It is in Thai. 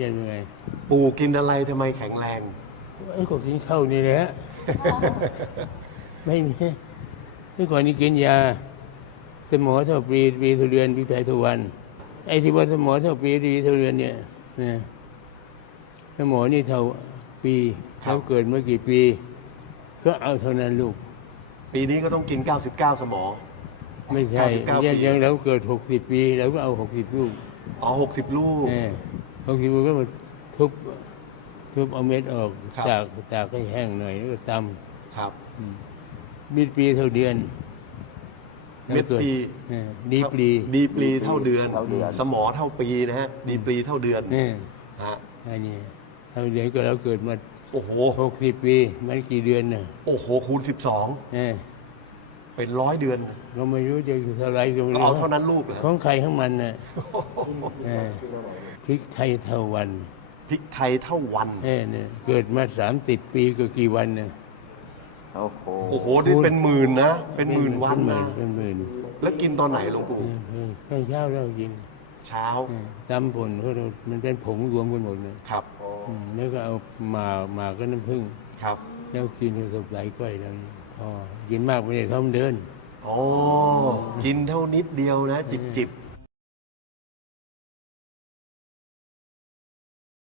จะยังไงปู่กินอะไรทำไมแข็งแรง ไอ้ก็กินข้าวนี่แหละ ไม่มีเมื่อก่อนนี้กินยา สมอเท่าปีปีทุเรียนปีไทยทุกวัน ไอ้ที่ว่าสมอเท่าปีปีทุเรียนเนี่ยนะสมอนี่เท่าปีเขาเกิดเมื่อกี่ปี ก็เอาเท่านั้นลูก ปีนี้ก็ต้องกิน 99 สมอ ไม่ใช่99ยังปี ยังเราเกิดหกสิบปีเราก็เอาหกสิบลูก อ๋อ60 ลูกหกสิ บลูกก็มาทุบทุบเอาเม็ดออกครับ ตากตากให้แห้งหน่อยแล้วก็ตครับำมีดปีเท่าเดือนเม็ดปีเออดีปลี ดีปลีเท่าเดือน เท่าเดือน สมอเท่าปีนะฮะ ดีปลีเท่าเดือนนี่ฮะอันนี้เท่าเดือนก็เราเกิดมาโอ้โห หกสิบปีมันกี่เดือนน่ะโอ้โห คูณ เออ12 เป็นร้อยเดือน ก็ไม่รู้จะเท่าไรก็ไม่ก็รู้เอาเท่านั้นลูกเหรอ ของใครของมันน่ะเออ พริกไทยเท่าวันพริกไทยเท่าวันเออเนี่ยเกิดมาสามสิบปีก็กี่วันน่ะโอ้โหโอ้โหนี่เป็นหมื่นนะเป็นหมื่นวันเป็นะเป็นหมื่นแล้วกินตอนไหนหลวงปู่เออเออข้าวเช้าเรากินเช้าเออตำผลก็มันเป็นผงรวมกันหมดเลยครับอืมแล้วก็เอาหมาหมาก็น้ำผึ้งครับ แล้วกินกับไหลก้อยแล้วนี่พอกินมากไปเนี่ยท้องเดินอ๋อกินเท่านิดเดียวนะ จิบจิบ